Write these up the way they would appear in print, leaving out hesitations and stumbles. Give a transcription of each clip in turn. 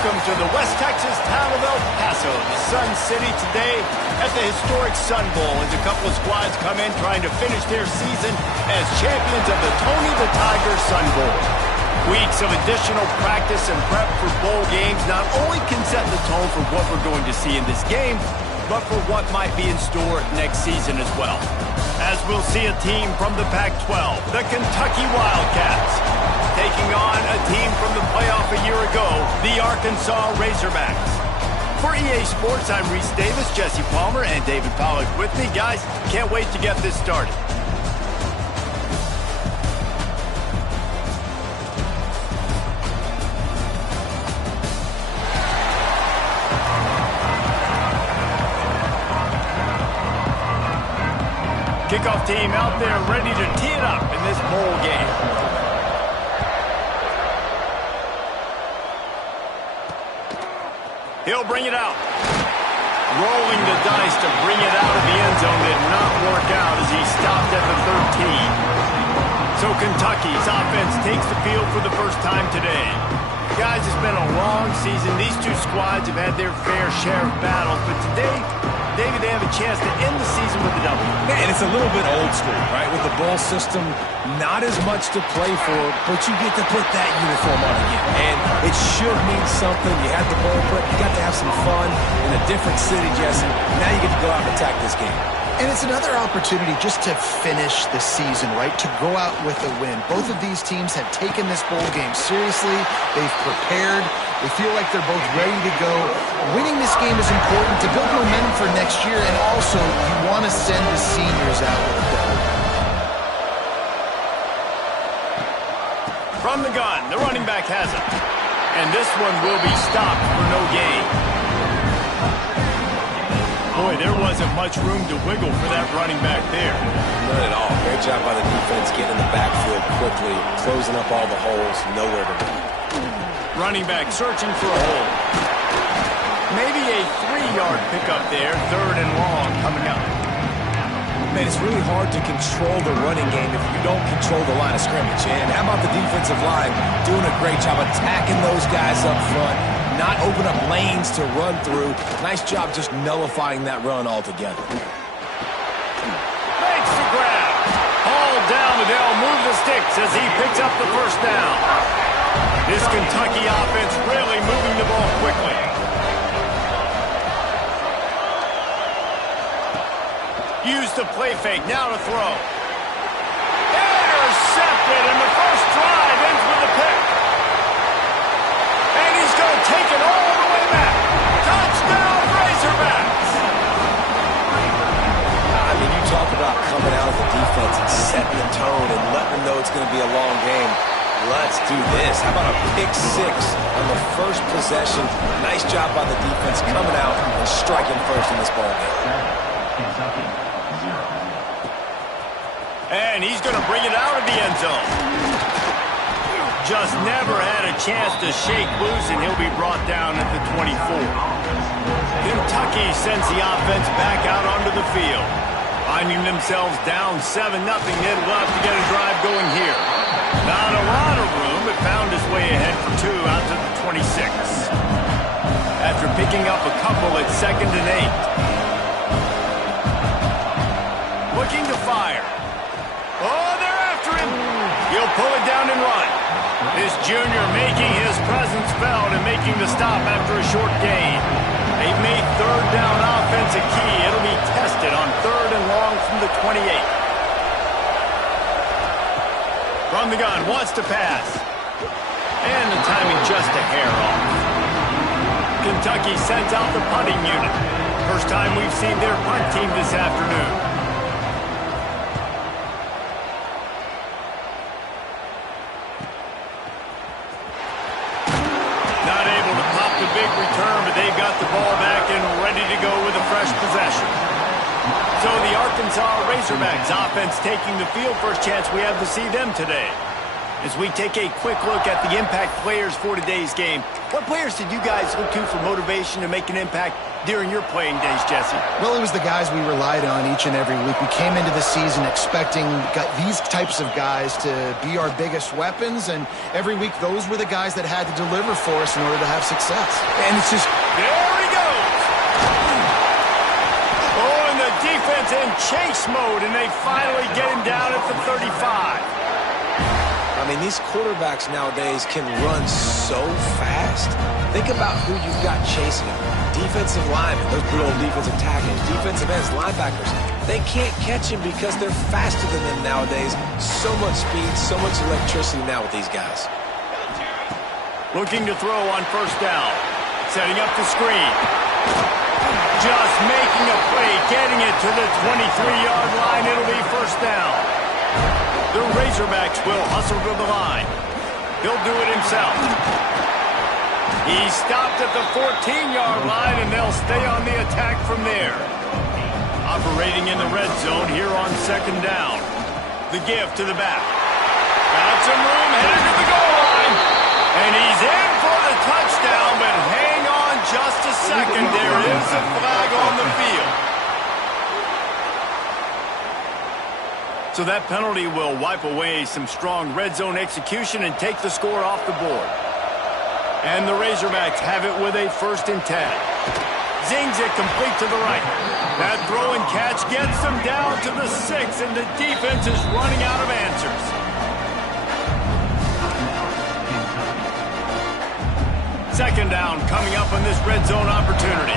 welcome to the West Texas town of El Paso, the Sun City, today at the historic Sun Bowl as a couple of squads come in trying to finish their season as champions of the Tony the Tiger Sun Bowl. Weeks of additional practice and prep for bowl games not only can set the tone for what we're going to see in this game, but for what might be in store next season as well. As we'll see a team from the Pac-12, the Kentucky Wildcats, taking on a team from the playoff a year ago, the Arkansas Razorbacks. For EA Sports, I'm Reese Davis, Jesse Palmer, and David Pollack with me. Guys, can't wait to get this started. Kickoff team out there ready to tee it up in this bowl game. He'll bring it out. Rolling the dice to bring it out of the end zone did not work out as he stopped at the 13. So Kentucky's offense takes the field for the first time today. Guys, it's been a long season. These two squads have had their fair share of battles, but today, David, they have a chance to end the season with a W. Man, it's a little bit old school, right? With the bowl system, not as much to play for, but you get to put that uniform on again. And it should mean something. You had the bowl prep. You got to have some fun in a different city, Jesse. Now you get to go out and attack this game. And it's another opportunity just to finish the season, right? To go out with a win. Both of these teams have taken this bowl game seriously. They've prepared. They feel like they're both ready to go. Winning this game is important to build momentum for next year, and also you want to send the seniors out with a W. From the gun, the running back has it. And this one will be stopped for no gain. Boy, there wasn't much room to wiggle for that running back there. None at all. Great job by the defense getting in the backfield quickly, closing up all the holes, nowhere to run. Running back searching for a hole. Maybe a 3-yard pickup there, third and long coming up. Man, it's really hard to control the running game if you don't control the line of scrimmage. And how about the defensive line doing a great job attacking those guys up front, not open up lanes to run through. Nice job just nullifying that run altogether. Makes the grab. Hauled down, but they'll move the sticks as he picks up the first down. This Kentucky offense really moving the ball quickly. Use the play fake, now to throw. Intercepted, and the first drive ends with a pick. And he's going to take it all the way back. Touchdown, Razorbacks! I mean, you talk about coming out of the defense and setting the tone and letting them know it's going to be a long game. Let's do this. How about a pick six on the first possession? Nice job by the defense coming out and striking first in this ball game. And he's going to bring it out of the end zone. Just never had a chance to shake loose, and he'll be brought down at the 24. Kentucky sends the offense back out onto the field. Finding themselves down 7-0, they'd love to get a drive going here. Not a lot of room, but found his way ahead for 2 out to the 26. After picking up a couple at 2nd and 8. Looking to fire. Oh, they're after him. He'll pull it down and run. This junior making his presence felt and making the stop after a short gain. They've made third down offense a key. It'll be tested on 3rd and long from the 28. From the gun, wants to pass. And the timing just a hair off. Kentucky sends out the punting unit. First time we've seen their punt team this afternoon. Big return, but they've got the ball back and ready to go with a fresh possession. So the Arkansas Razorbacks offense taking the field. First chance we have to see them today. As we take a quick look at the impact players for today's game, what players did you guys look to for motivation to make an impact during your playing days, Jesse? Well, it was the guys we relied on each and every week. We came into the season expecting these types of guys to be our biggest weapons, and every week those were the guys that had to deliver for us in order to have success. And it's just... There he goes! Oh, and the defense in chase mode, and they finally get him down at the 35. I mean, these quarterbacks nowadays can run so fast. Think about who you've got chasing them. Defensive linemen, those good old defensive tackles, defensive ends, linebackers. They can't catch him because they're faster than them nowadays. So much speed, so much electricity now with these guys. Looking to throw on first down. Setting up the screen. Just making a play, getting it to the 23-yard line. It'll be first down. The Razorbacks will hustle to the line. He'll do it himself. He stopped at the 14-yard line, and they'll stay on the attack from there. Operating in the red zone here on second down. The give to the back. Got some room, headed to the goal line. And he's in for the touchdown, but hang on just a second. There is a flag on the field. So that penalty will wipe away some strong red zone execution and take the score off the board. And the Razorbacks have it with a 1st and 10. Zings it complete to the right. That throw and catch gets them down to the 6, and the defense is running out of answers. Second down coming up on this red zone opportunity.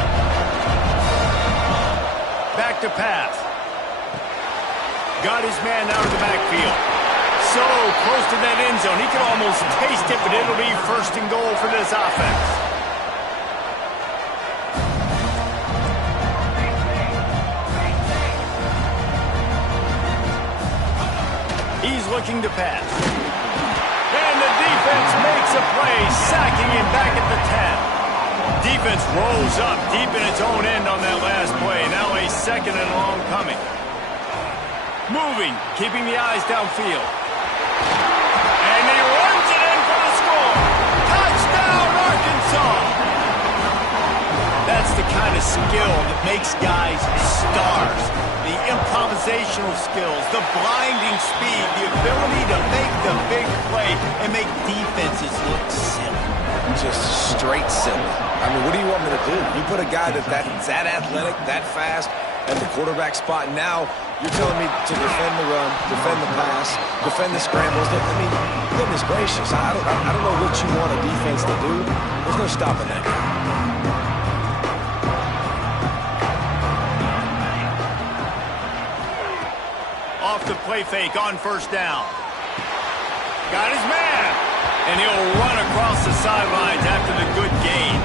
Back to pass. Got his man out of the backfield. So close to that end zone. He can almost taste it, but it'll be 1st and goal for this offense. He's looking to pass. And the defense makes a play, sacking him back at the 10. Defense rolls up deep in its own end on that last play. Now a 2nd and long coming. Moving, keeping the eyes downfield. And he runs it in for the score. Touchdown, Arkansas! That's the kind of skill that makes guys stars. The improvisational skills, the blinding speed, the ability to make the big play and make defenses look silly. Just straight silly. I mean, what do you want me to do? You put a guy that's that athletic, that fast, at the quarterback spot. Now you're telling me to defend the run, defend the pass, defend the scrambles. I mean, goodness gracious, I don't know what you want a defense to do. There's no stopping that guy. Off the play fake on first down. Got his man. And he'll run across the sidelines after the good gain.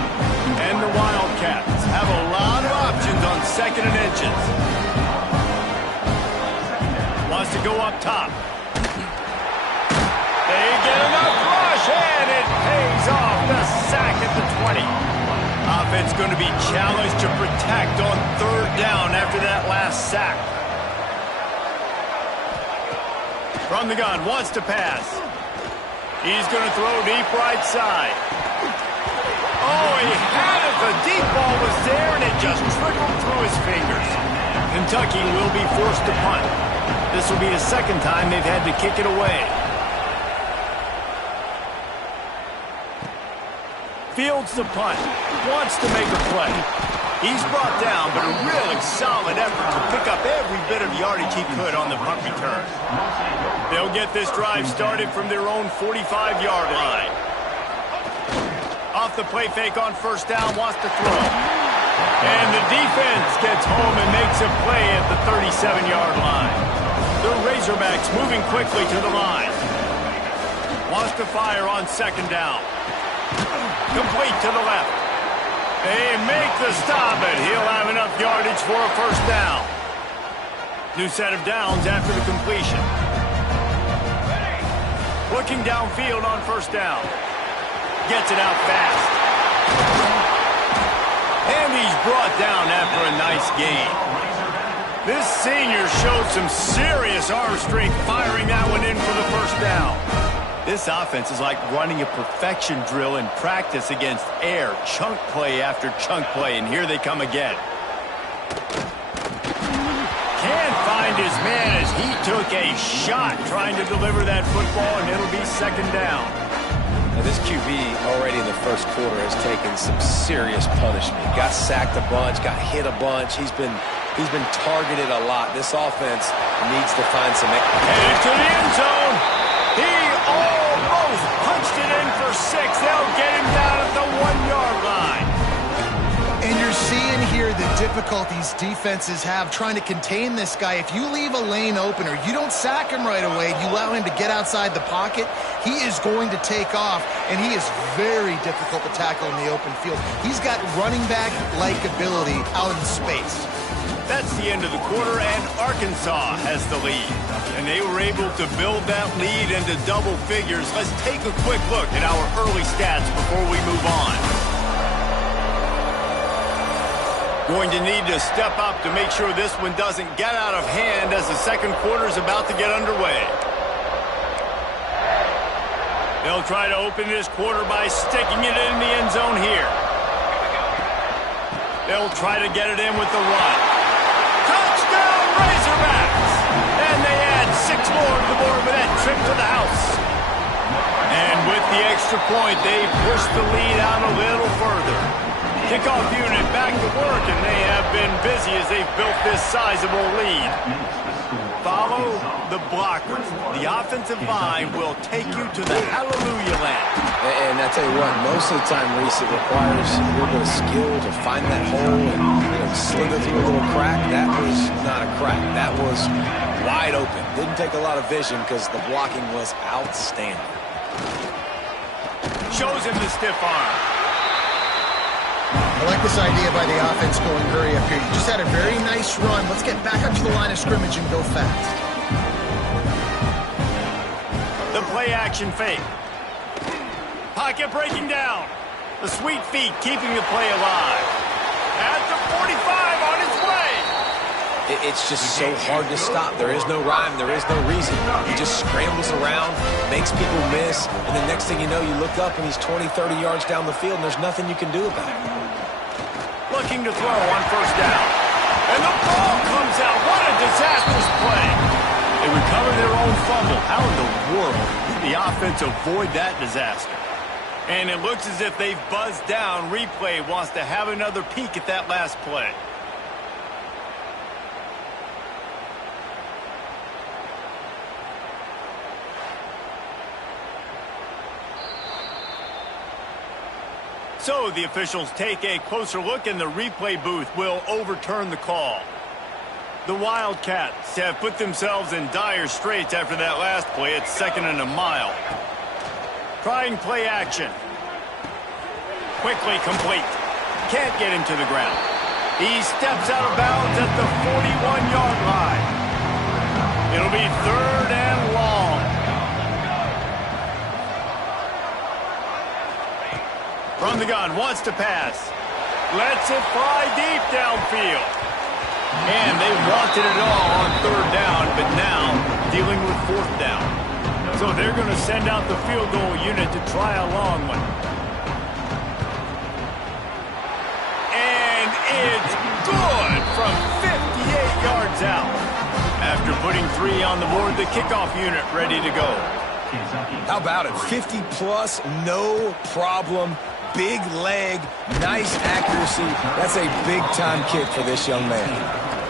And the Wildcats have a lot of options on 2nd and inches. Wants to go up top. They get enough rush, and it pays off. The sack at the 20. Offense going to be challenged to protect on 3rd down after that last sack. From the gun, wants to pass. He's going to throw deep right side. Oh, he had it. The deep ball was there, and it just trickled through his fingers. Kentucky will be forced to punt. This will be the 2nd time they've had to kick it away. Fields the punt. Wants to make a play. He's brought down, but a really solid effort to pick up every bit of yardage he could on the punt return. They'll get this drive started from their own 45-yard line. Off the play fake on first down, wants to throw. And the defense gets home and makes a play at the 37-yard line. The Razorbacks moving quickly to the line. Wants to fire on 2nd down. Complete to the left. They make the stop, but he'll have enough yardage for a first down. New set of downs after the completion. Looking downfield on first down. Gets it out fast. And he's brought down after a nice gain. This senior showed some serious arm strength firing that one in for the first down. This offense is like running a perfection drill in practice against air. Chunk play after chunk play, and here they come again. Can't find his man as he took a shot trying to deliver that football, and it'll be second down. Now this QB already in the first quarter has taken some serious punishment. Got sacked a bunch, got hit a bunch. He's been targeted a lot. This offense needs to find some... Headed to the end zone. He almost punched it in for 6. They'll get him down at the 1-yard line. And you're seeing here the difficulties defenses have trying to contain this guy. If you leave a lane open or you don't sack him right away, you allow him to get outside the pocket, he is going to take off, and he is very difficult to tackle in the open field. He's got running back-like ability out in space. That's the end of the quarter, and Arkansas has the lead. And they were able to build that lead into double figures. Let's take a quick look at our early stats before we move on. Going to need to step up to make sure this one doesn't get out of hand as the second quarter is about to get underway. They'll try to open this quarter by sticking it in the end zone here. They'll try to get it in with the run. Touchdown, Razorbacks! And they add 6 more to the board with that trip to the house. And with the extra point, they push the lead out a little further. Kickoff unit back to work, and they have been busy as they've built this sizable lead. Follow the blockers. The offensive line will take you to the hallelujah land. And I tell you what, most of the time, Reese, it requires a little bit of skill to find that hole and slither through a little crack. That was not a crack. That was wide open. Didn't take a lot of vision because the blocking was outstanding. Shows him the stiff arm. I like this idea by the offense going hurry up here. You just had a very nice run. Let's get back up to the line of scrimmage and go fast. The play action fake. Pocket breaking down. The sweet feet keeping the play alive. At the 45 on its way. It's just so hard to stop. There is no rhyme. There is no reason. He just scrambles around, makes people miss, and the next thing you know, you look up and he's 20, 30 yards down the field, and there's nothing you can do about it. Looking to throw on first down. And the ball comes out. What a disastrous play. They recover their own fumble. How in the world did the offense avoid that disaster? And it looks as if they've buzzed down. Replay wants to have another peek at that last play. So the officials take a closer look, and the replay booth will overturn the call. The Wildcats have put themselves in dire straits after that last play. It's 2nd and a mile. Trying play action. Quickly complete. Can't get him to the ground. He steps out of bounds at the 41-yard line. It'll be 3rd and long. From the gun, wants to pass. Lets it fly deep downfield. And they wanted it all on 3rd down, but now dealing with 4th down. So they're going to send out the field goal unit to try a long one. And it's good from 58 yards out. After putting 3 on the board, the kickoff unit ready to go. How about it? 50-plus, no problem. Big leg, nice accuracy. That's a big-time kick for this young man.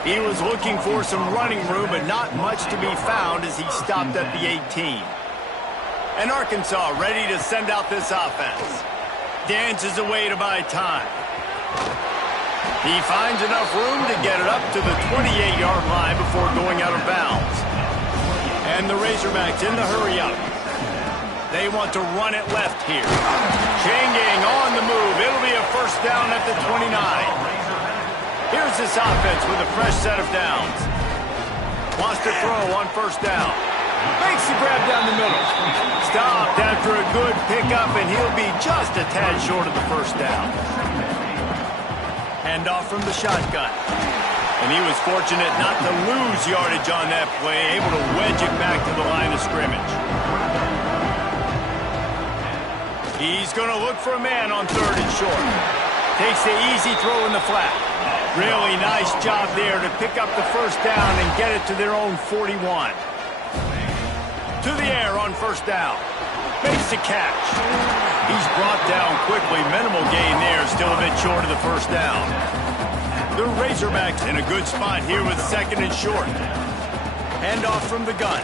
He was looking for some running room, but not much to be found as he stopped at the 18. And Arkansas ready to send out this offense. Dances away to buy time. He finds enough room to get it up to the 28-yard line before going out of bounds. And the Razorbacks in the hurry-up. They want to run it left here. Changing on the move. It'll be a first down at the 29. Here's this offense with a fresh set of downs. Wants to throw on first down. Makes the grab down the middle. Stopped after a good pickup, and he'll be just a tad short of the first down. Handoff from the shotgun. And he was fortunate not to lose yardage on that play, able to wedge it back to the line of scrimmage. He's going to look for a man on 3rd and short. Takes the easy throw in the flat. Really nice job there to pick up the first down and get it to their own 41. To the air on 1st down. Makes the catch. He's brought down quickly. Minimal gain there. Still a bit short of the first down. The Razorbacks in a good spot here with 2nd and short. Handoff from the gun.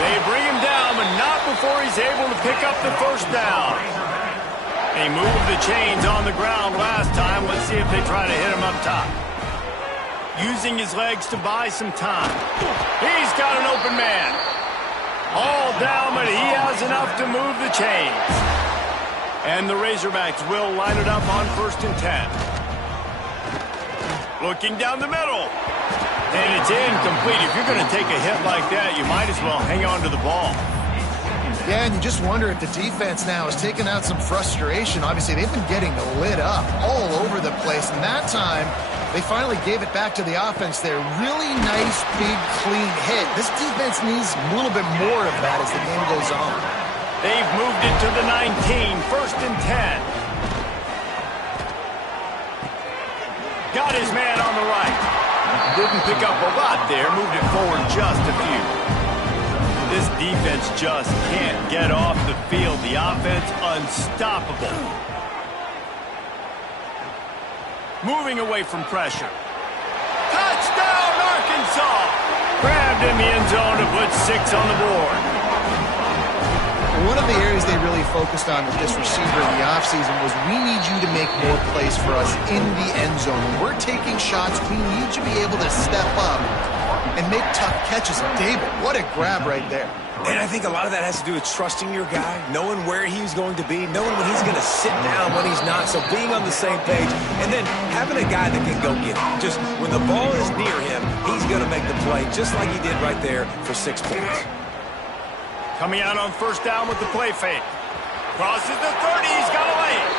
They bring him down, but not before he's able to pick up the first down. They moved the chains on the ground last time. Let's see if they try to hit him up top. Using his legs to buy some time. He's got an open man. All down, but he has enough to move the chains. And the Razorbacks will line it up on 1st and 10. Looking down the middle. And it's incomplete. If you're going to take a hit like that, you might as well hang on to the ball. Yeah, and you just wonder if the defense now is taking out some frustration. Obviously, they've been getting lit up all over the place. And that time, they finally gave it back to the offense there. Really nice, big, clean hit. This defense needs a little bit more of that as the game goes on. They've moved it to the 19, 1st and 10. Got his man on the right. Didn't pick up a lot there, moved it forward just a few. This defense just can't get off the field. The offense unstoppable. Moving away from pressure. Touchdown, Arkansas! Grabbed in the end zone to put 6 on the board. One of the areas they really focused on with this receiver in the offseason was we need you to make more plays for us in the end zone. When we're taking shots, we need you to be able to step up and make tough catches. David, what a grab right there. And I think a lot of that has to do with trusting your guy, knowing where he's going to be, knowing when he's going to sit down, when he's not, so being on the same page, and then having a guy that can go get it. Just when the ball is near him, he's going to make the play, just like he did right there for 6 points. Coming out on 1st down with the play fake. Crosses the 30, he's got a lane.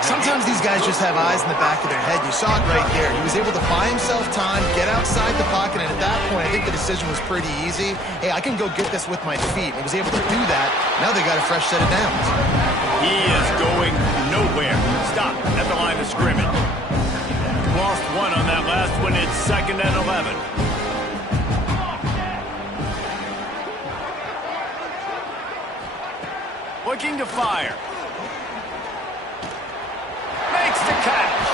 Sometimes these guys just have eyes in the back of their head. You saw it right there. He was able to buy himself time, get outside the pocket, and at that point, I think the decision was pretty easy. Hey, I can go get this with my feet. He was able to do that. Now they got a fresh set of downs. He is going nowhere. Stop at the line of scrimmage. Lost 1 on that last one. It's 2nd and 11. Looking to fire. Makes the catch.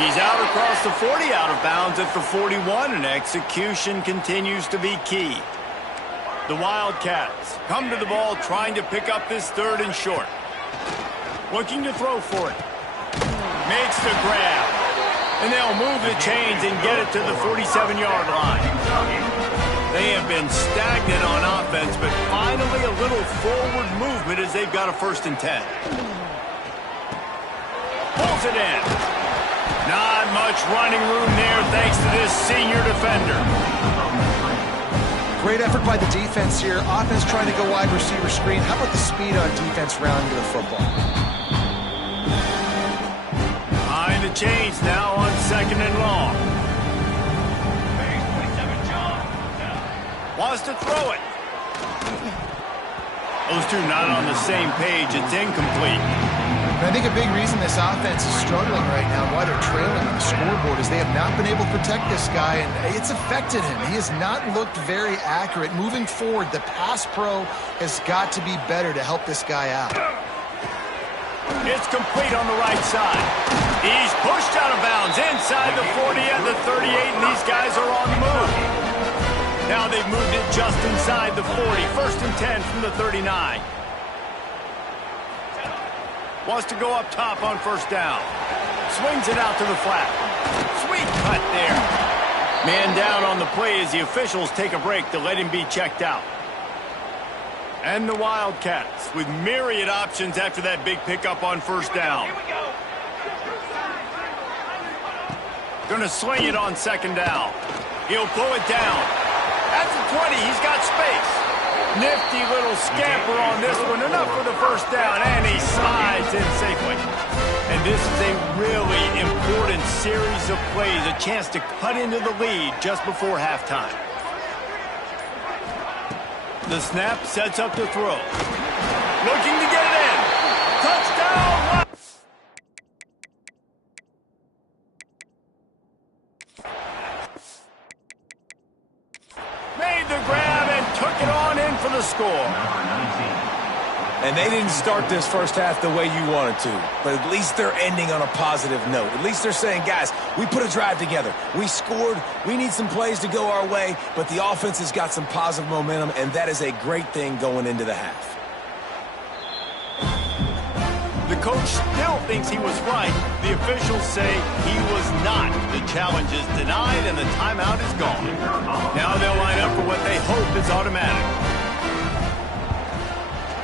He's out across the 40, out of bounds at the 41, and execution continues to be key. The Wildcats come to the ball trying to pick up this 3rd and short. Looking to throw for it. Makes the grab. And they'll move the chains and get it to the 47-yard line. They have been stagnant on offense, but finally a little forward movement as they've got a 1st and 10. Pulls it in. Not much running room there thanks to this senior defender. Great effort by the defense here. Offense trying to go wide receiver screen. How about the speed on defense rounding to the football? Behind the chains now on 2nd and long. Wants to throw it. Those two not on the same page. It's incomplete. And I think a big reason this offense is struggling right now, why they're trailing on the scoreboard, is they have not been able to protect this guy, and it's affected him. He has not looked very accurate. Moving forward, the pass pro has got to be better to help this guy out. It's complete on the right side. He's pushed out of bounds inside the 40 and the 38, and these guys are on the move. Now they've moved it just inside the 40. 1st and 10 from the 39. Wants to go up top on 1st down. Swings it out to the flat. Sweet cut there. Man down on the play as the officials take a break to let him be checked out. And the Wildcats with myriad options after that big pickup on 1st down. Gonna swing it on 2nd down. He'll pull it down. At the 20, he's got space. Nifty little scamper on this one. Enough for the 1st down, and he slides in safely. And this is a really important series of plays, a chance to cut into the lead just before halftime. The snap sets up the throw. Looking to get it in. Touchdown! Made the grab and took it on in for the score. And they didn't start this first half the way you wanted to, but at least they're ending on a positive note. At least they're saying, guys, we put a drive together. We scored. We need some plays to go our way, but the offense has got some positive momentum, and that is a great thing going into the half. The coach still thinks he was right. The officials say he was not. The challenge is denied, and the timeout is gone. Now they'll line up for what they hope is automatic.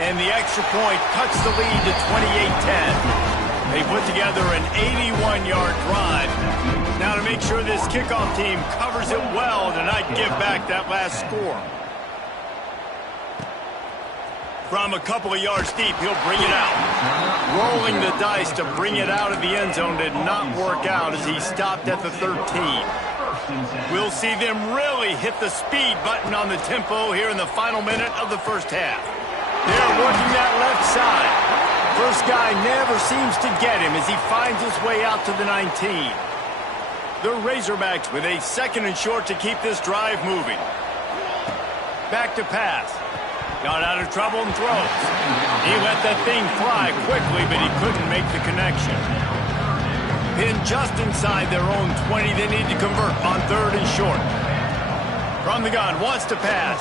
And the extra point cuts the lead to 28-10. They put together an 81-yard drive. Now to make sure this kickoff team covers it well to not give back that last score. From a couple of yards deep, he'll bring it out. Rolling the dice to bring it out of the end zone did not work out as he stopped at the 13. We'll see them really hit the speed button on the tempo here in the final minute of the first half. They're working that left side. First guy never seems to get him as he finds his way out to the 19. The Razorbacks with a 2nd and short to keep this drive moving. Back to pass. Got out of trouble and throws. He let that thing fly quickly, but he couldn't make the connection. Pinned just inside their own 20, they need to convert on 3rd and short. From the gun, wants to pass.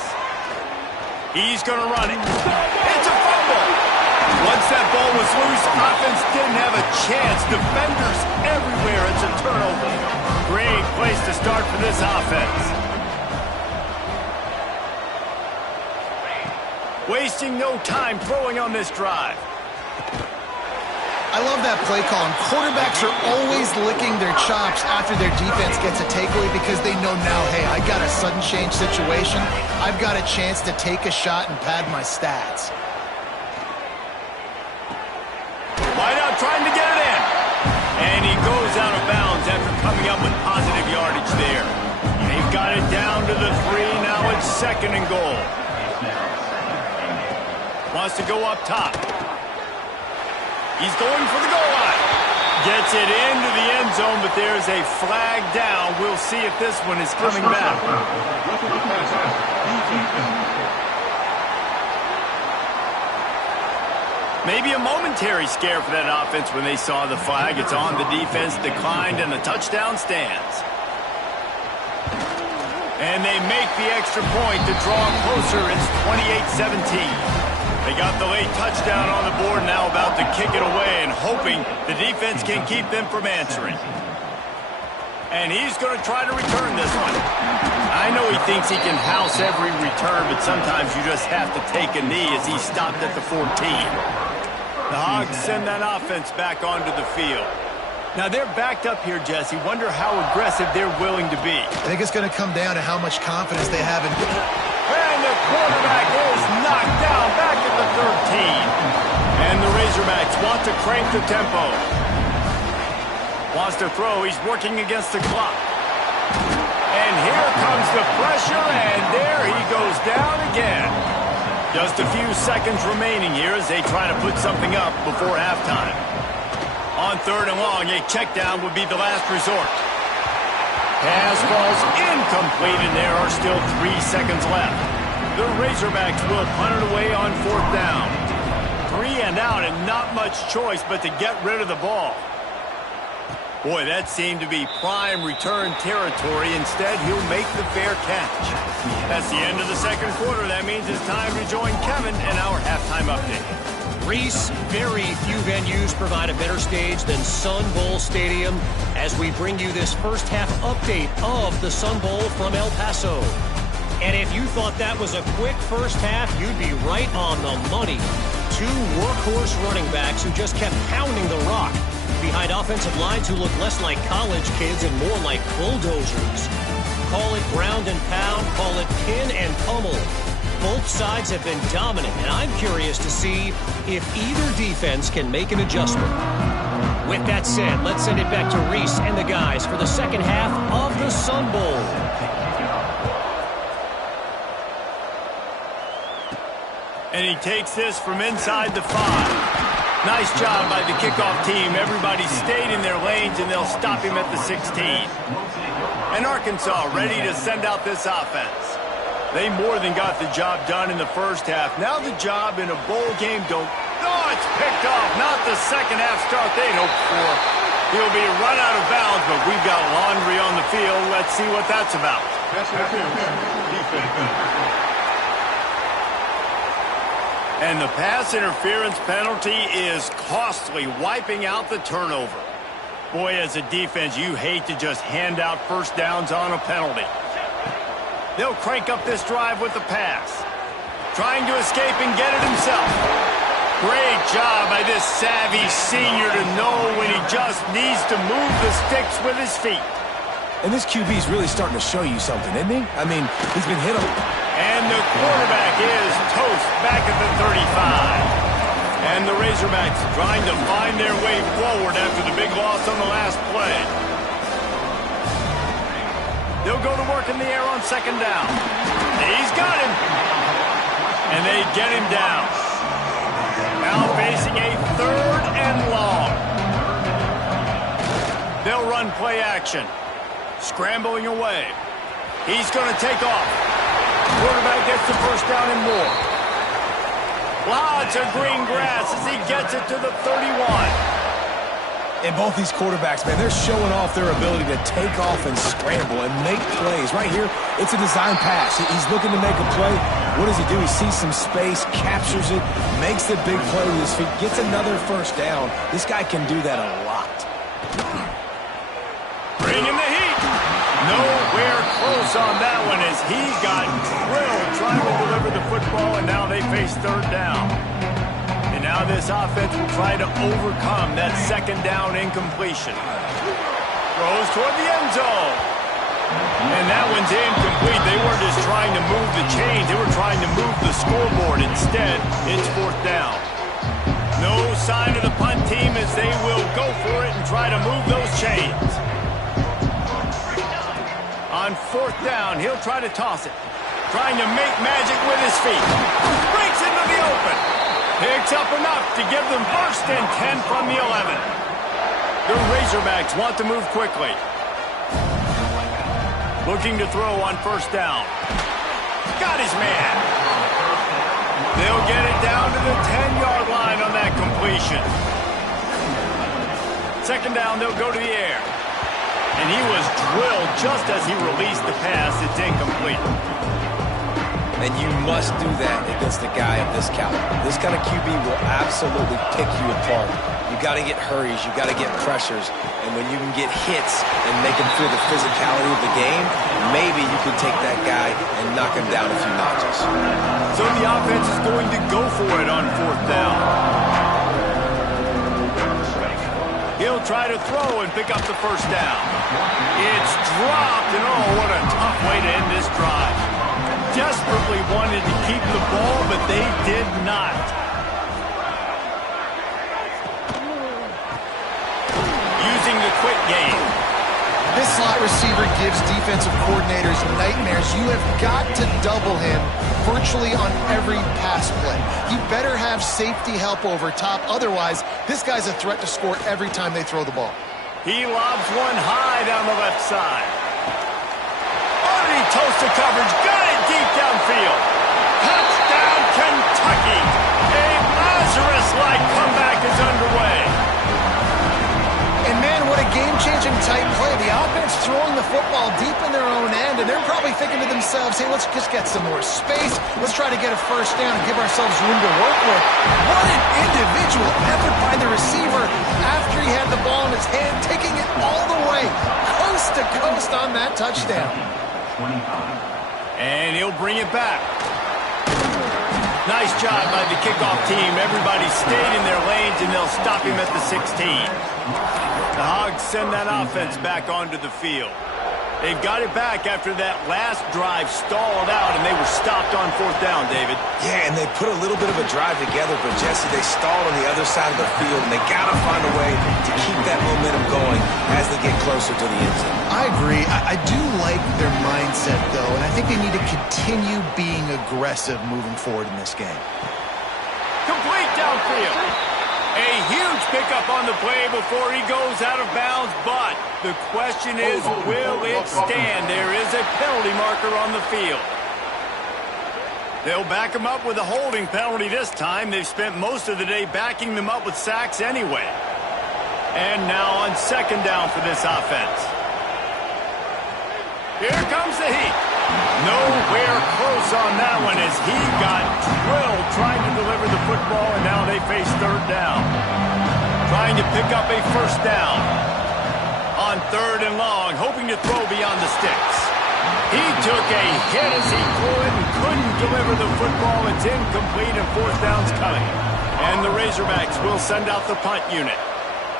He's going to run it. It's a fumble. Once that ball was loose, offense didn't have a chance. Defenders everywhere. It's a turnover. Great place to start for this offense. Wasting no time throwing on this drive. I love that play call. And quarterbacks are always licking their chops after their defense gets a takeaway because they know now, hey, I got a sudden change situation. I've got a chance to take a shot and pad my stats. Wide out trying to get it in. And he goes out of bounds after coming up with positive yardage there. They've got it down to the 3. Now it's 2nd and goal. Wants to go up top. He's going for the goal line. Gets it into the end zone, but there's a flag down. We'll see if this one is coming back. Maybe a momentary scare for that offense when they saw the flag. It's on, the defense declined, and the touchdown stands. And they make the extra point to draw closer. It's 28-17. They got the late touchdown on the board, now about to kick it away and hoping the defense can keep them from answering. And he's going to try to return this one. I know he thinks he can house every return, but sometimes you just have to take a knee as he stopped at the 14. The Hogs send that offense back onto the field. Now they're backed up here, Jesse. Wonder how aggressive they're willing to be. I think it's going to come down to how much confidence they have in... And the quarterback is knocked down back at the 13. And the Razorbacks want to crank the tempo. Wants to throw. He's working against the clock. And here comes the pressure, and there he goes down again. Just a few seconds remaining here as they try to put something up before halftime. On 3rd and long, a check down would be the last resort. Pass falls incomplete, and there are still 3 seconds left. The Razorbacks will punt it away on 4th down. 3 and out, and not much choice but to get rid of the ball. Boy, that seemed to be prime return territory. Instead, he'll make the fair catch. That's the end of the 2nd quarter. That means it's time to join Kevin in our halftime update. Reese, very few venues provide a better stage than Sun Bowl Stadium as we bring you this first half update of the Sun Bowl from El Paso. And if you thought that was a quick first half, you'd be right on the money. 2 workhorse running backs who just kept pounding the rock behind offensive lines who look less like college kids and more like bulldozers. Call it ground and pound, call it pin and pummel. Both sides have been dominant, and I'm curious to see if either defense can make an adjustment. With that said, let's send it back to Reese and the guys for the second half of the Sun Bowl. And he takes this from inside the 5. Nice job by the kickoff team. Everybody stayed in their lanes, and they'll stop him at the 16. And Arkansas ready to send out this offense. They more than got the job done in the first half. Now the job in a bowl game Oh, it's picked off. Not the second half start they'd hoped for. He'll be run out of bounds, but we've got laundry on the field. Let's see what that's about. And the pass interference penalty is costly, wiping out the turnover. Boy, as a defense, you hate to just hand out first downs on a penalty. They'll crank up this drive with the pass. Trying to escape and get it himself. Great job by this savvy senior to know when he just needs to move the sticks with his feet. And this QB is really starting to show you something, isn't he? I mean, he's been hit And the quarterback is toast back at the 35. And the Razorbacks trying to find their way forward after the big loss on the last play. They'll go to work in the air on second down. He's got him. And they get him down. Now facing a 3rd and long. They'll run play action. Scrambling away. He's going to take off. Quarterback gets the first down and more. Lots of green grass as he gets it to the 31. And both these quarterbacks, man, they're showing off their ability to take off and scramble and make plays. Right here, it's a design pass. He's looking to make a play. What does he do? He sees some space, captures it, makes the big play with his feet, gets another first down. This guy can do that a lot. Bring him the heat. Nowhere close on that one as he got drilled trying to deliver the football, and now they face 3rd down. And now this offense will try to overcome that second down incompletion. Throws toward the end zone. And that one's incomplete. They weren't just trying to move the chains. They were trying to move the scoreboard. Instead, it's 4th down. No sign of the punt team as they will go for it and try to move those chains. On 4th down, he'll try to toss it. Trying to make magic with his feet. Breaks into the open. Picks up enough to give them 1st and 10 from the 11. The Razorbacks want to move quickly. Looking to throw on 1st down. Got his man. They'll get it down to the 10-yard line on that completion. 2nd down, they'll go to the air. And he was drilled just as he released the pass. It's incomplete. And you must do that against a guy of this caliber. This kind of QB will absolutely pick you apart. You got to get hurries. You got to get pressures. And when you can get hits and make him feel the physicality of the game, maybe you can take that guy and knock him down a few notches. So the offense is going to go for it on 4th down. He'll try to throw and pick up the first down. It's dropped, and oh, what a tough way to end this drive. Desperately wanted to keep the ball, but they did not. Using the quick game. This slot receiver gives defensive coordinators nightmares. You have got to double him virtually on every pass play. You better have safety help over top. Otherwise, this guy's a threat to score every time they throw the ball. He lobs one high down the left side. Already toasted coverage. Got it deep downfield. Touchdown, Kentucky. A Lazarus-like comeback is underway. And man, what a game-changing type play. The offense throwing the football deep in their own end, and they're probably thinking to themselves, hey, let's just get some more space. Let's try to get a first down and give ourselves room to work with. What an individual effort by the receiver after he had the ball in his hand, taking it all the way, coast to coast on that touchdown. And he'll bring it back. Nice job by the kickoff team. Everybody stayed in their lanes, and they'll stop him at the 16. The Hogs send that offense back onto the field. They've got it back after that last drive stalled out, and they were stopped on 4th down, David. Yeah, and they put a little bit of a drive together, but, Jesse, they stalled on the other side of the field, and they got to find a way to keep that momentum going as they get closer to the end zone. I agree. I do like their mindset, though, and I think they need to continue being aggressive moving forward in this game. Complete downfield. A huge pickup on the play before he goes out of bounds, but the question is, will it stand? There is a penalty marker on the field. They'll back him up with a holding penalty this time. They've spent most of the day backing them up with sacks anyway. And now on 2nd down for this offense. Here comes the heat. Nowhere close on that one as he got drilled trying to deliver the football, and now they face 3rd down. Trying to pick up a 1st down. On 3rd and long, hoping to throw beyond the sticks. He took a hit as he threw it and couldn't deliver the football. It's incomplete and 4th down's coming. And the Razorbacks will send out the punt unit.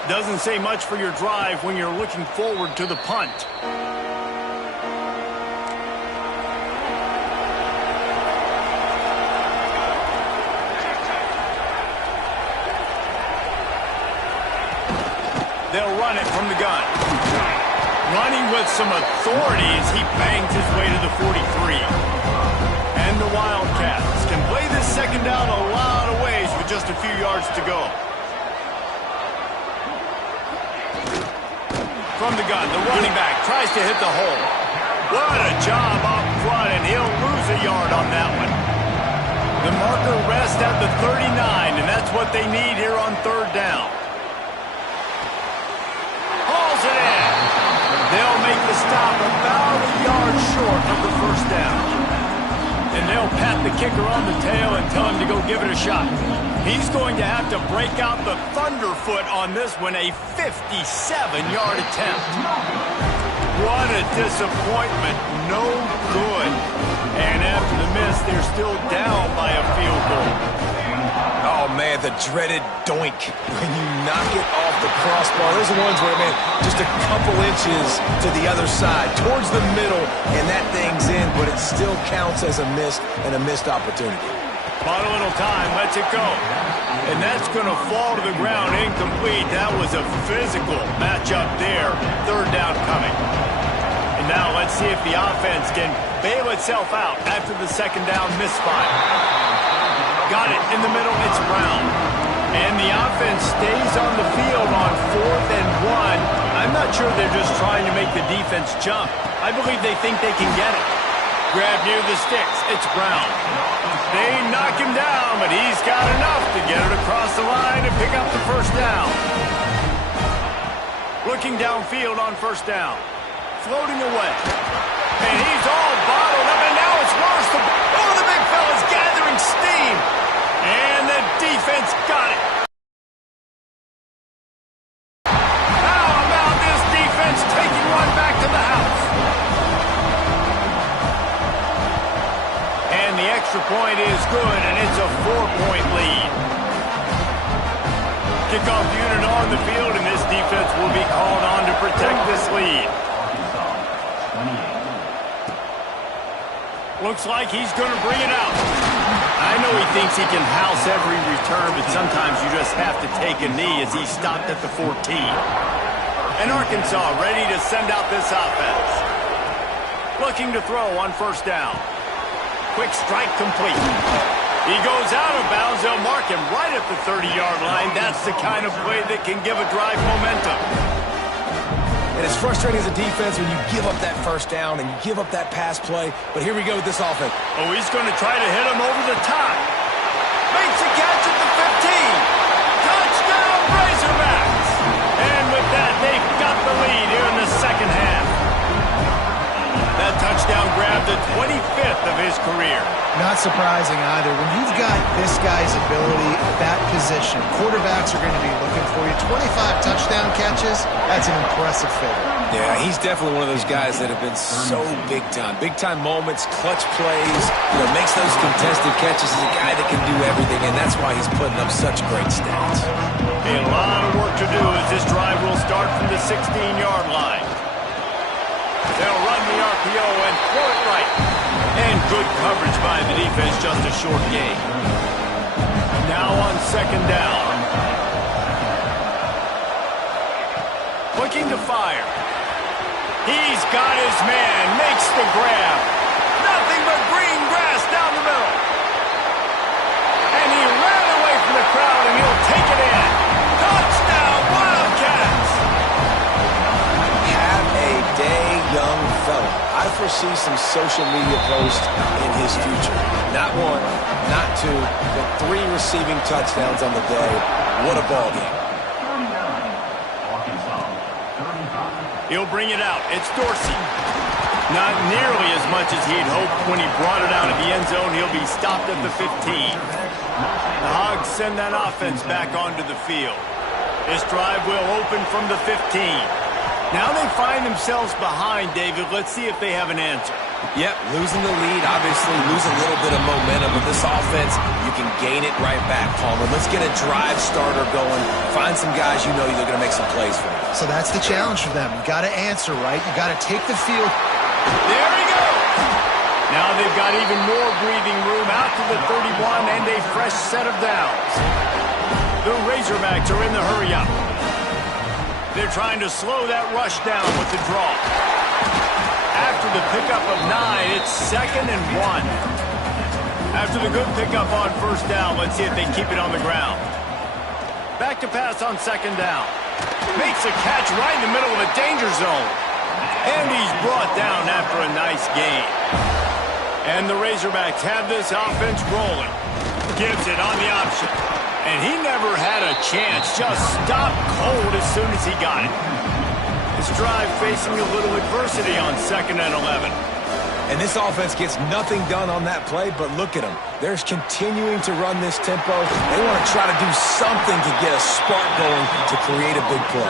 Doesn't say much for your drive when you're looking forward to the punt. They'll run it from the gun. Running with some authority as he bangs his way to the 43. And the Wildcats can play this 2nd down a lot of ways with just a few yards to go. From the gun, the running back tries to hit the hole. What a job up front, and he'll lose a yard on that one. The marker rests at the 39, and that's what they need here on 3rd down. Hauls it in. They'll make the stop about a yard short of the 1st down. And they'll pat the kicker on the tail and tell him to go give it a shot. He's going to have to break out the thunderfoot on this one, a 57-yard attempt. What a disappointment. No good. And after the miss, they're still down by a field goal. Oh, man, the dreaded doink when you knock it off the crossbar. Those are the ones where, man, just a couple inches to the other side, towards the middle, and that thing's in, but it still counts as a miss and a missed opportunity. Bought a little time, lets it go. And that's going to fall to the ground incomplete. That was a physical matchup there. 3rd down coming. And now let's see if the offense can bail itself out after the 2nd down misfire. Got it in the middle, it's Brown. And the offense stays on the field on 4th and 1. I'm not sure they're just trying to make the defense jump. I believe they think they can get it. Grab near the sticks, it's Brown. They knock him down, but he's got enough to get it across the line and pick up the 1st down. Looking downfield on 1st down. Floating away. And he's all bottled up, and now it's worse. The big fella's gathering steam. And the defense got it. How about this defense taking one back to the house? And the extra point is good, and it's a 4-point lead. Kickoff unit on the field, and this defense will be called on to protect this lead. Looks like he's going to bring it out. I know he thinks he can house every return, but sometimes you just have to take a knee as he stopped at the 14. And Arkansas ready to send out this offense. Looking to throw on 1st down. Quick strike complete. He goes out of bounds. They'll mark him right at the 30-yard line. That's the kind of play that can give a drive momentum. And it's frustrating as a defense when you give up that 1st down and you give up that pass play. But here we go with this offense. Oh, he's going to try to hit him over the top. Makes a catch at the 15. Touchdown, Razorbacks. And with that, they've got the lead here in the 2nd half. That touchdown grabbed the 25th of his career. Not surprising either. When you've got this guy's ability at that position, quarterbacks are going to be looking for you. 25 touchdown catches, that's an impressive figure. Yeah, he's definitely one of those guys that have been so big time. Big time moments, clutch plays, makes those contested catches. He's a guy that can do everything, and that's why he's putting up such great stats. A lot of work to do as this drive will start from the 16-yard line. They'll run the RPO and throw it right. And good coverage by the defense, just a short gain. Now on second down. Looking to fire. He's got his man, makes the grab. Nothing but green grass down the middle. And he ran away from the crowd, and he'll take it in. Touchdown, Wildcats! Have a day, young fella. I foresee some social media posts in his future. Not one, not two, but 3 receiving touchdowns on the day. What a ball game. He'll bring it out. It's Dorsey. Not nearly as much as he'd hoped when he brought it out of the end zone. He'll be stopped at the 15. The Hogs send that offense back onto the field. This drive will open from the 15. Now they find themselves behind, David. Let's see if they have an answer. Yep, losing the lead, obviously lose a little bit of momentum, but this offense, you can gain it right back, Palmer. Let's get a drive starter going. Find some guys you know they're going to make some plays for you. So that's the challenge for them. You got to answer, right? You got to take the field. There he goes. Now they've got even more breathing room out to the 31 and a fresh set of downs. The Razorbacks are in the hurry-up. They're trying to slow that rush down with the draw. After the pickup of 9, it's 2nd and 1. After the good pickup on first down, let's see if they keep it on the ground. Back to pass on second down. Makes a catch right in the middle of a danger zone. And he's brought down after a nice gain. And the Razorbacks have this offense rolling. Gives it on the option. And he never had a chance. Just stopped cold as soon as he got it. This drive facing a little adversity on 2nd and 11. And this offense gets nothing done on that play, but look at them. They're continuing to run this tempo. They want to try to do something to get a spark going to create a big play.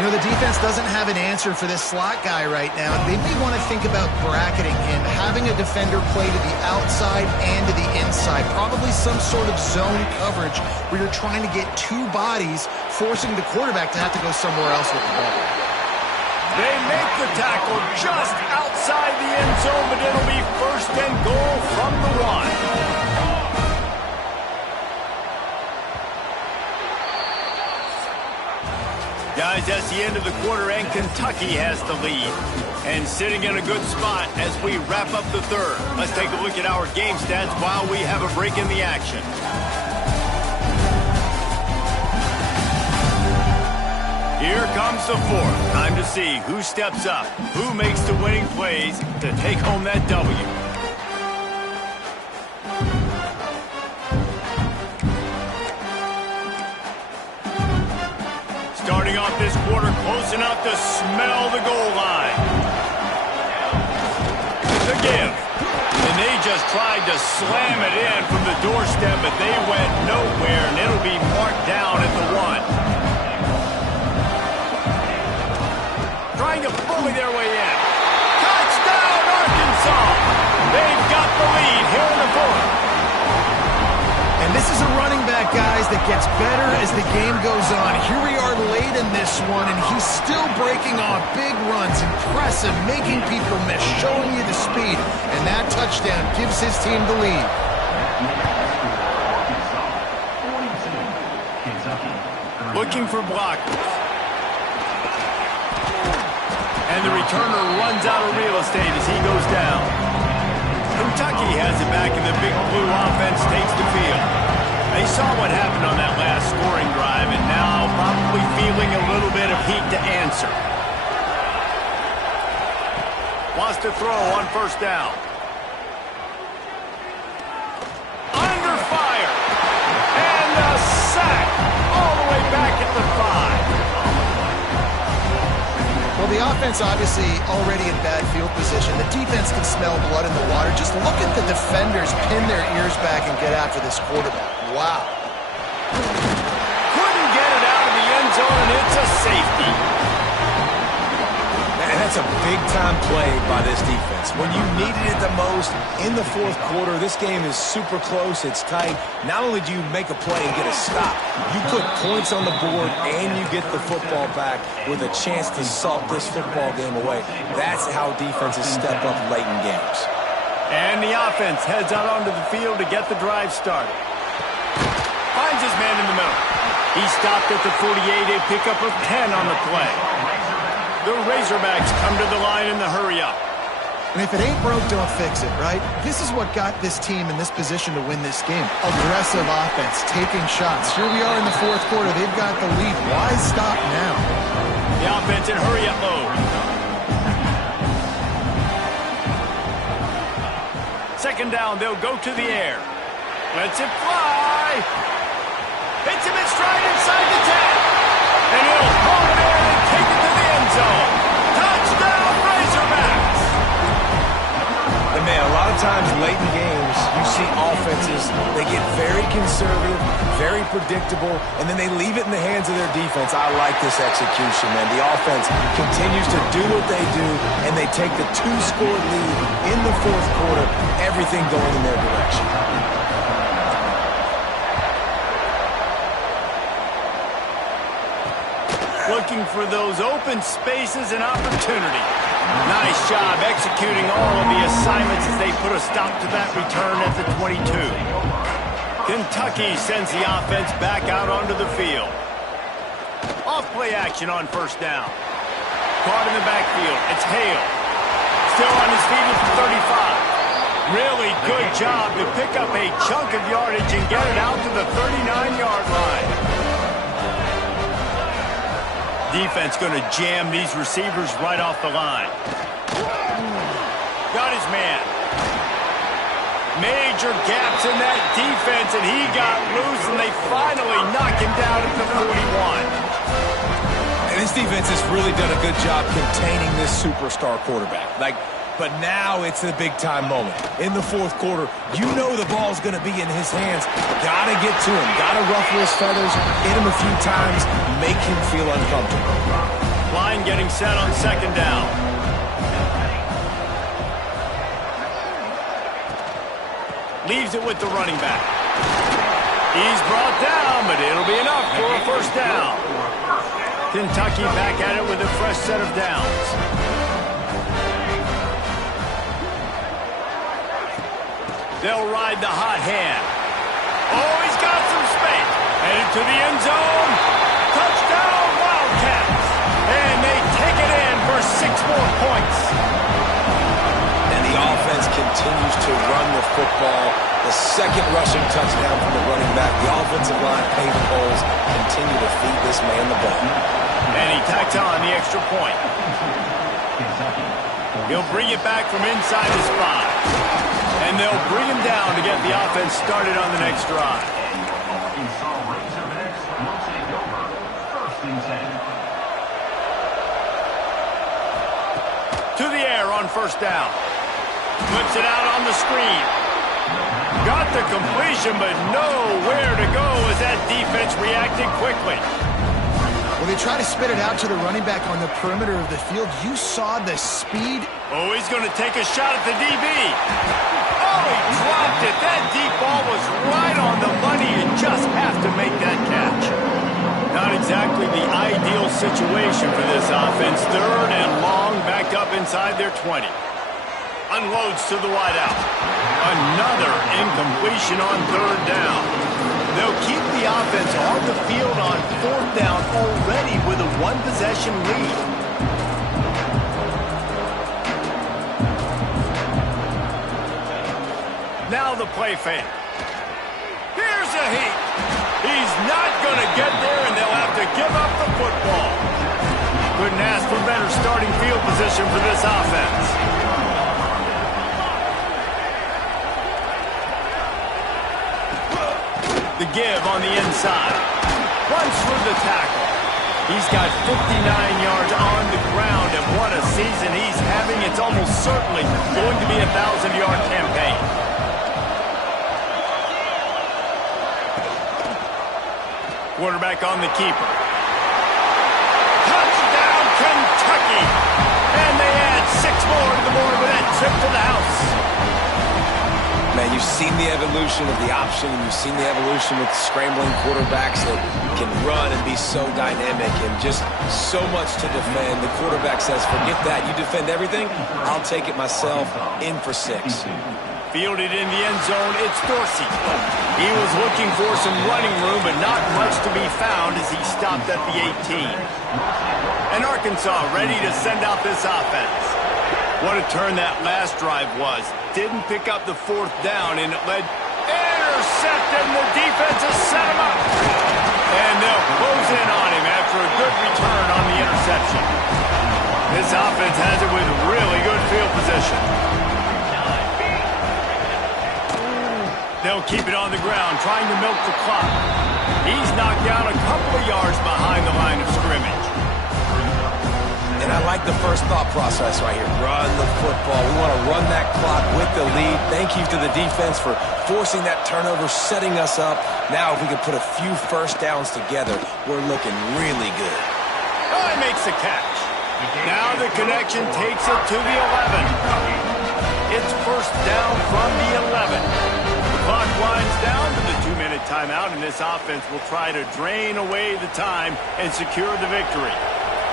You know, the defense doesn't have an answer for this slot guy right now. They may want to think about bracketing him, having a defender play to the outside and to the inside. Probably some sort of zone coverage where you're trying to get 2 bodies, forcing the quarterback to have to go somewhere else with the ball. They make the tackle just outside the end zone, but it'll be 1st and goal from the 1. Guys, that's the end of the quarter, and Kentucky has the lead. And sitting in a good spot as we wrap up the 3rd. Let's take a look at our game stats while we have a break in the action. Here comes the 4th. Time to see who steps up, who makes the winning plays to take home that W. Starting off this quarter close enough to smell the goal line. The give. And they just tried to slam it in from the doorstep, but they went nowhere, and it'll be marked down at the 1. Trying to bully their way in. Touchdown, Arkansas! They've got the lead here in the 4th. And this is a running back, guys, that gets better as the game goes on. Here we are late in this one, and he's still breaking off big runs. Impressive, making people miss, showing you the speed. And that touchdown gives his team the lead. Looking for blockers. And the returner runs out of real estate as he goes down. Kentucky has it back, and the Big Blue offense takes the field. They saw what happened on that last scoring drive, and now probably feeling a little bit of heat to answer. Wants to throw on first down. Under fire. And a sack all the way back at the 5. Well, the offense obviously already in bad field position. The defense can smell blood in the water. Just look at the defenders pin their ears back and get after this quarterback. Wow. Couldn't get it out of the end zone, and it's a safety. Man, that's a big-time play by this defense. When you needed it the most in the fourth quarter, this game is super close. It's tight. Not only do you make a play and get a stop, you put points on the board and you get the football back with a chance to salt this football game away. That's how defenses step up late in games. And the offense heads out onto the field to get the drive started. Finds his man in the middle. He stopped at the 48, a pickup of 10 on the play. The Razorbacks come to the line in the hurry-up. And if it ain't broke, don't fix it, right? This is what got this team in this position to win this game. Aggressive offense, taking shots. Here we are in the fourth quarter. They've got the lead. Why stop now? The offense in hurry-up mode. Second down, they'll go to the air. Lets it fly. Hits him in stride inside the 10. And he'll haul it in and take it to the end zone. Touchdown, Razorbacks! And man, a lot of times late in games, you see offenses, they get very conservative, very predictable, and then they leave it in the hands of their defense. I like this execution, man. The offense continues to do what they do, and they take the 2-score lead in the fourth quarter, everything going in their direction. Looking for those open spaces and opportunity. Nice job executing all of the assignments as they put a stop to that return at the 22. Kentucky sends the offense back out onto the field. Off-play action on first down. Caught in the backfield. It's Hale. Still on his feet at the 35. Really good job to pick up a chunk of yardage and get it out to the 39-yard line. Defense going to jam these receivers right off the line. Got his man. Major gaps in that defense, and he got loose, and they finally knock him down at the 41. And this defense has really done a good job containing this superstar quarterback. But now it's a big-time moment. In the fourth quarter, you know the ball's going to be in his hands. Got to get to him. Got to ruffle his feathers, hit him a few times, make him feel uncomfortable. Line getting set on second down. Leaves it with the running back. He's brought down, but it'll be enough for a first down. Kentucky back at it with a fresh set of downs. They'll ride the hot hand. Oh, he's got some space. Headed to the end zone. Touchdown, Wildcats. And they take it in for 6 more points. And the offense continues to run the football. The second rushing touchdown from the running back. The offensive line paving holes. Continue to feed this man the ball. And he tacks on the extra point. He'll bring it back from inside his 5. And they'll bring him down to get the offense started on the next drive. To the air on first down. Flips it out on the screen. Got the completion, but nowhere to go as that defense reacted quickly. Well, they try to spit it out to the running back on the perimeter of the field. You saw the speed. Oh, he's going to take a shot at the DB. Oh, he dropped it. That deep ball was right on the money. You just have to make that catch. Not exactly the ideal situation for this offense. Third and long, backed up inside their 20. Unloads to the wideout. Another incompletion on third down. They'll keep the offense on the field on fourth down already with a one-possession lead. Now the play fake. Here's a heat. He's not going to get there, and they'll have to give up the football. Couldn't ask for better starting field position for this offense. The give on the inside. Runs through the tackle. He's got 59 yards on the ground, and what a season he's having. It's almost certainly going to be a 1,000-yard campaign. Quarterback on the keeper. Touchdown, Kentucky! And they add once more to the board with that trip to the house. Man, you've seen the evolution of the option, and you've seen the evolution with scrambling quarterbacks that can run and be so dynamic and just so much to defend. The quarterback says, forget that. You defend everything, I'll take it myself. In for 6. Fielded in the end zone, it's Dorsey. He was looking for some running room, but not much to be found as he stopped at the 18. And Arkansas ready to send out this offense. What a turn that last drive was. Didn't pick up the 4th down, and it led intercepted, and the defense has set him up. And they'll close in on him after a good return on the interception. This offense has it with really good field position. They'll keep it on the ground, trying to milk the clock. He's knocked down a couple of yards behind the line of scrimmage. And I like the first thought process right here. Run the football. We want to run that clock with the lead. Thank you to the defense for forcing that turnover, setting us up. Now, if we can put a few first downs together, we're looking really good. Oh, he makes the catch. Now the connection takes it to the 11. It's first down from the 11. The clock winds down to the 2-minute timeout, and this offense will try to drain away the time and secure the victory.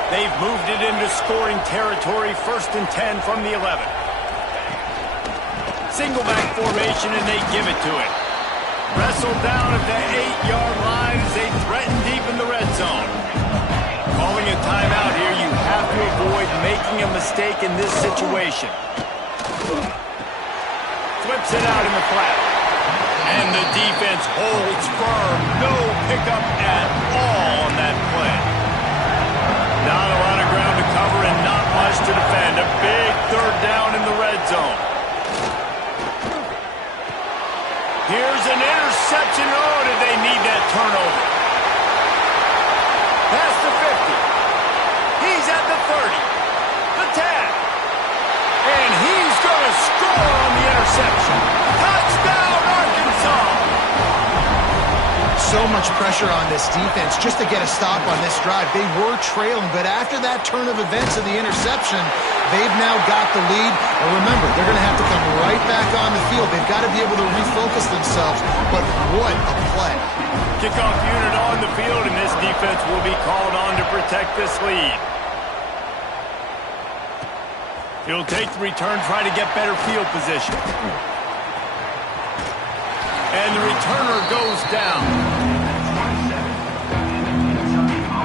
They've moved it into scoring territory, 1st and 10 from the 11. Single back formation, and they give it to him. Wrestled down at the 8-yard line as they threaten deep in the red zone. Calling a timeout here, you have to avoid making a mistake in this situation. Flips it out in the flat. And the defense holds firm. No pickup at all on that play. Not a lot of ground to cover and not much to defend. A big 3rd down in the red zone. Here's an interception. Oh, did they need that turnover? Past the 50. He's at the 30. The tag. And he's going to score on the interception. Touchdown, Arkansas! So much pressure on this defense just to get a stop on this drive. They were trailing, but after that turn of events of the interception, they've now got the lead. And remember, they're going to have to come right back on the field. They've got to be able to refocus themselves, but what a play. Kickoff unit on the field, and this defense will be called on to protect this lead. He'll take the return, try to get better field position. And the returner goes down.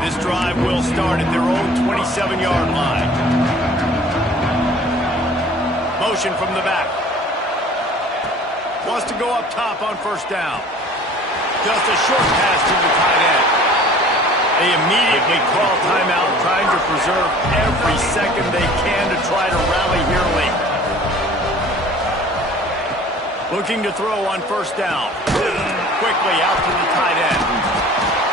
This drive will start at their own 27-yard line. Motion from the back. Wants to go up top on 1st down. Just a short pass to the tight end. They immediately call timeout, trying to preserve every second they can to try to rally here late. Looking to throw on 1st down. Quickly out to the tight end.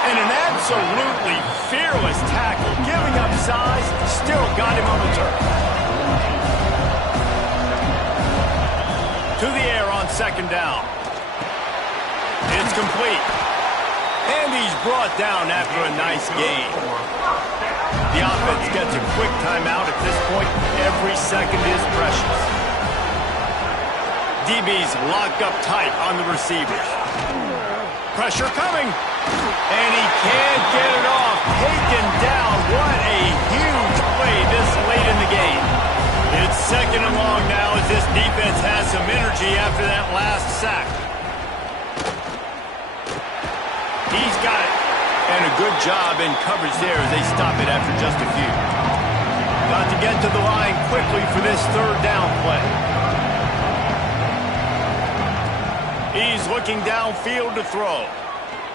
And an absolutely fearless tackle. Giving up size, still got him on the turf. To the air on 2nd down. It's complete. And he's brought down after a nice gain. The offense gets a quick timeout at this point. Every second is precious. DB's locked up tight on the receivers. Pressure coming. And he can't get it off. Taken down. What a huge play this late in the game. It's 2nd and long now as this defense has some energy after that last sack. He's got it. And a good job in coverage there as they stop it after just a few. Got to get to the line quickly for this 3rd down play. He's looking downfield to throw.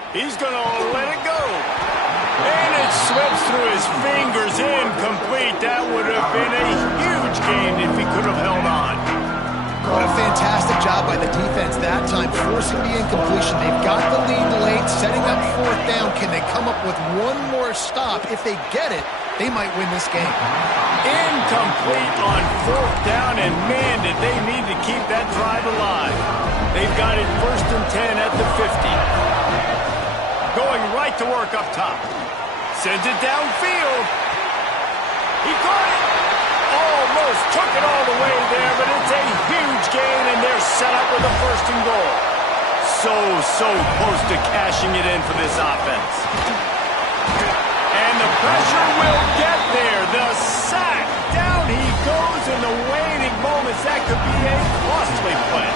He's going to let it go. And it slips through his fingers, incomplete. That would have been a huge gain if he could have held on. What a fantastic job by the defense that time, forcing the incompletion. They've got the lead late, setting up 4th down. Can they come up with one more stop? If they get it, they might win this game. Incomplete on 4th down, and man, did they need to keep that drive alive. They've got it 1st and 10 at the 50. Going right to work up top. Sends it downfield. He caught it. Almost took it all the way there, but it's a huge gain, and they're set up with a 1st and goal. So close to cashing it in for this offense. And the pressure will get there. The sack. Down he goes in the waning moments. That could be a costly play.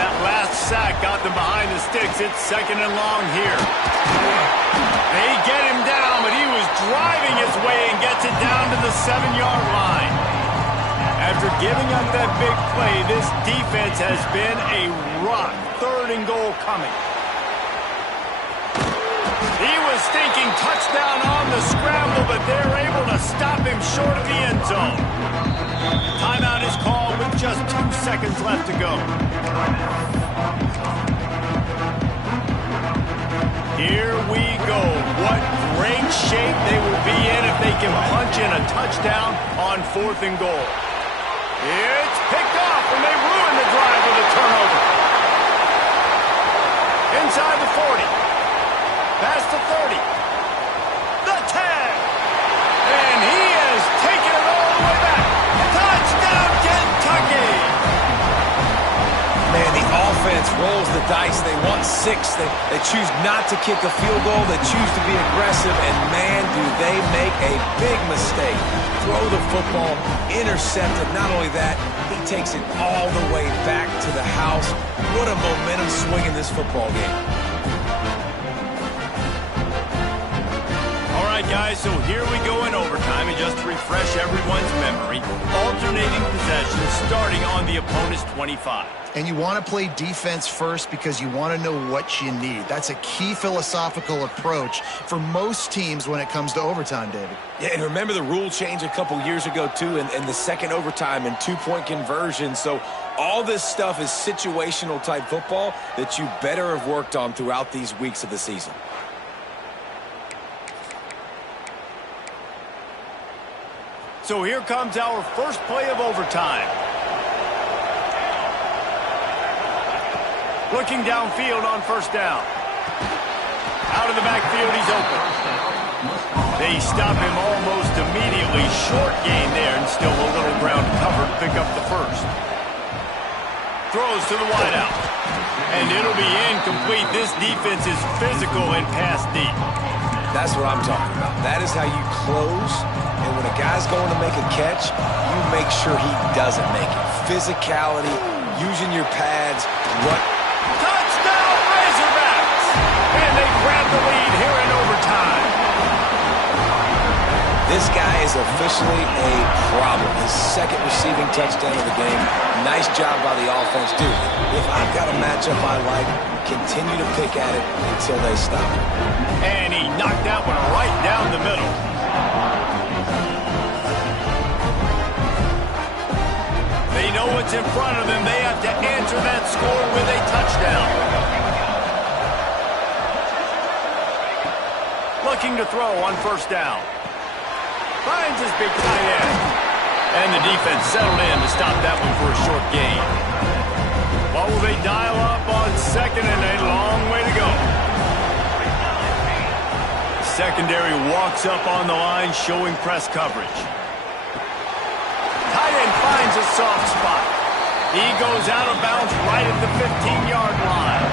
That last sack got them behind the sticks. It's 2nd and long here. They get him down, but he was driving his way and gets it down to the 7-yard line. After giving up that big play, this defense has been a rock. 3rd and goal coming. He was thinking touchdown on the scramble, but they're able to stop him short of the end zone. Timeout is called with just 2 seconds left to go. Here we go. What great shape they will be in if they can punch in a touchdown on 4th and goal. It's picked off, and they ruin the drive with a turnover. Inside the 40. Past the 30. The 10. And he has taken it all the way back. Touchdown, Kentucky! Man, the offense rolls the dice. They want 6. They choose not to kick a field goal. They choose to be aggressive. And, man, do they make a big mistake. Throw the football, intercepted. Not only that, he takes it all the way back to the house. What a momentum swing in this football game. All right, guys, so here we go in overtime. And just to refresh everyone's memory, alternating possessions starting on the opponent's 25. And you want to play defense first because you want to know what you need. That's a key philosophical approach for most teams when it comes to overtime, David. Yeah, and remember the rule change a couple years ago, too, and the second overtime and 2-point conversion. So all this stuff is situational type football that you better have worked on throughout these weeks of the season. So here comes our first play of overtime. Looking downfield on 1st down. Out of the backfield, he's open. They stop him almost immediately. Short gain there, and still a little ground covered to pick up the 1st. Throws to the wideout. And it'll be incomplete. This defense is physical and pass deep. That's what I'm talking about. That is how you close. And when a guy's going to make a catch, you make sure he doesn't make it. Physicality, using your pads, Touchdown, Razorbacks! And they grab the lead here in overtime. This guy is officially a problem. His 2nd receiving touchdown of the game. Nice job by the offense. Dude, if I've got a matchup I like, continue to pick at it until they stop it. And he knocked that one right down the middle. They know what's in front of them. They have to answer that score with a touchdown. Looking to throw on 1st down. Finds his big tight end. And the defense settled in to stop that one for a short gain. What will they dial up on 2nd and a long way to go? Secondary walks up on the line, showing press coverage. Tight end finds a soft spot. He goes out of bounds right at the 15-yard line.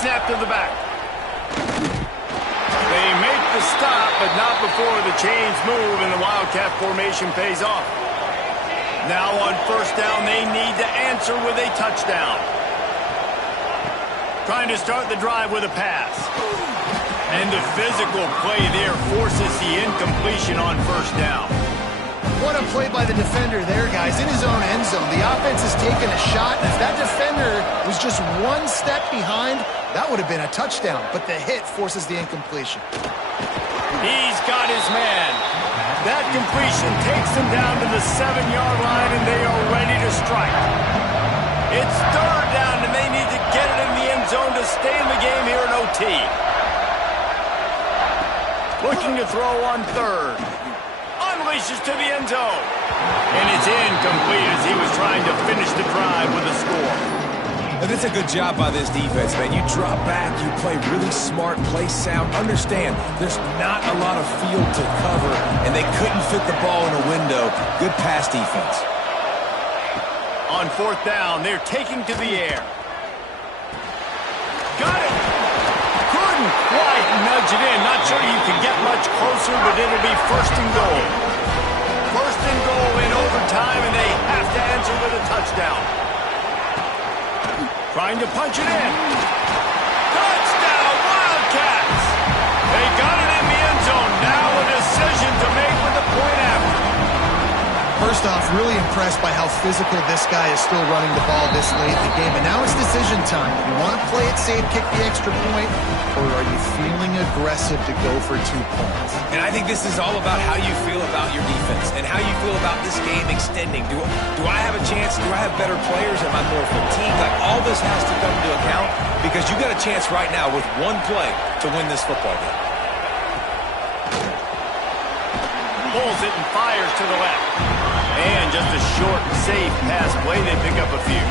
Snap to the back. They make the stop, but not before the chains move and the Wildcat formation pays off. Now on 1st down, they need to answer with a touchdown. Trying to start the drive with a pass. And the physical play there forces the incompletion on 1st down. What a play by the defender there, guys. In his own end zone, the offense has taken a shot, and if that defender was just 1 step behind, that would have been a touchdown. But the hit forces the incompletion. He's got his man. That completion takes them down to the 7-yard line, and they are ready to strike. It's 3rd down, and they need to get it in the end zone to stay in the game here in OT. Looking to throw on 3rd. Unleashes to the end zone. And it's incomplete as he was trying to finish the drive with a score. And it's a good job by this defense, man. You drop back, you play really smart, play sound. Understand, there's not a lot of field to cover, and they couldn't fit the ball in a window. Good pass defense. On 4th down, they're taking to the air. Got it! Couldn't quite nudge it in. Not sure you can get much closer, but it'll be 1st and goal. 1st and goal in overtime, and they have to answer with a touchdown. Trying to punch it in. Touchdown, Wildcats! They got it in the end zone. Now a decision to make with the point after. First off, really impressed by how physical this guy is still running the ball this late in the game. And now it's decision time. You want to play it safe, kick the extra point, or are you feeling aggressive to go for 2 points? And I think this is all about how you feel about your defense and how you feel about this game extending. Do I have a chance? Do I have better players? Am I more fatigued? Like, all this has to come into account because you got a chance right now with one play to win this football game. Pulls it and fires to the left. And just a short, safe pass play. They pick up a few.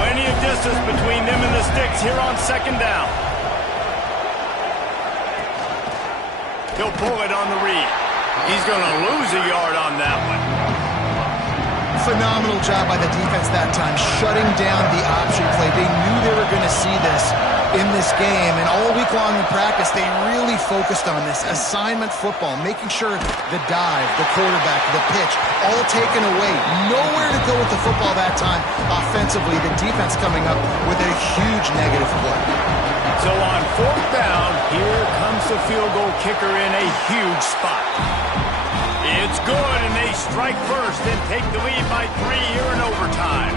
Plenty of distance between them and the sticks here on 2nd down. He'll pull it on the read. He's going to lose a yard on that one. Phenomenal job by the defense that time, shutting down the option play. They knew they were going to see this in this game, and all week long in practice, they really focused on this assignment football, making sure the dive, the quarterback, the pitch, all taken away. Nowhere to go with the football that time. Offensively, the defense coming up with a huge negative play. So on 4th down, here comes the field goal kicker in a huge spot. It's good, and they strike first and take the lead by 3 here in overtime.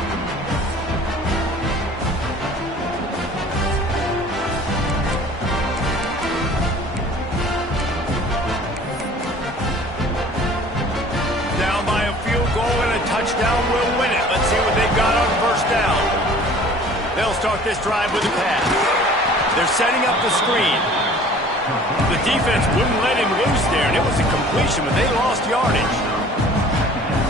Down by a field goal and a touchdown will win it. Let's see what they've got on 1st down. They'll start this drive with a pass. They're setting up the screen. The defense wouldn't let him loose there, and it was a completion, but they lost yardage.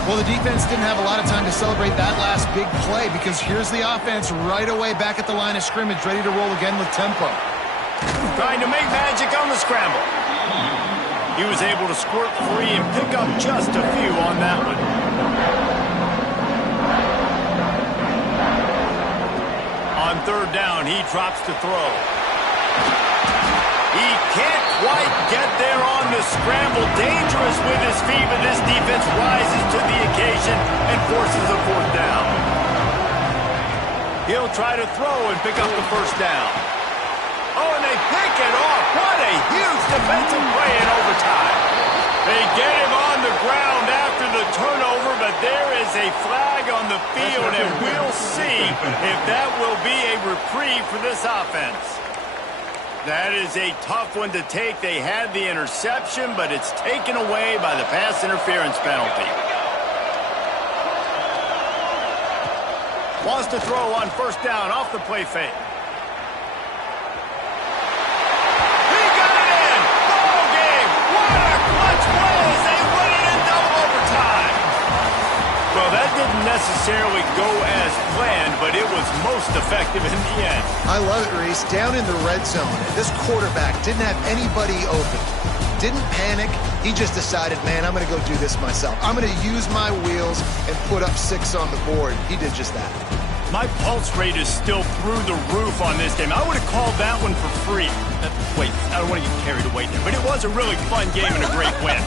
Well, the defense didn't have a lot of time to celebrate that last big play because here's the offense right away back at the line of scrimmage, ready to roll again with tempo. Trying to make magic on the scramble. He was able to squirt free and pick up just a few on that one. On 3rd down, he drops to throw. He can't quite get there on the scramble. Dangerous with his feet, but this defense rises to the occasion and forces a 4th down. He'll try to throw and pick up the 1st down. Oh, and they pick it off. What a huge defensive play in overtime. They get him on the ground after the turnover, but there is a flag on the field, and we'll see if that will be a reprieve for this offense. That is a tough one to take. They had the interception, but it's taken away by the pass interference penalty. Wants to throw on 1st down off the play fake. He got it in! Ball game! What a clutch play as they win it in double overtime! Well, that didn't necessarily go as planned, but it was most effective in the end. I love it, Reese. Down in the red zone, this quarterback didn't have anybody open. Didn't panic. He just decided, man, I'm going to go do this myself. I'm going to use my wheels and put up 6 on the board. He did just that. My pulse rate is still through the roof on this game. I would have called that one for free. Wait, I don't want to get carried away there, but it was a really fun game and a great win.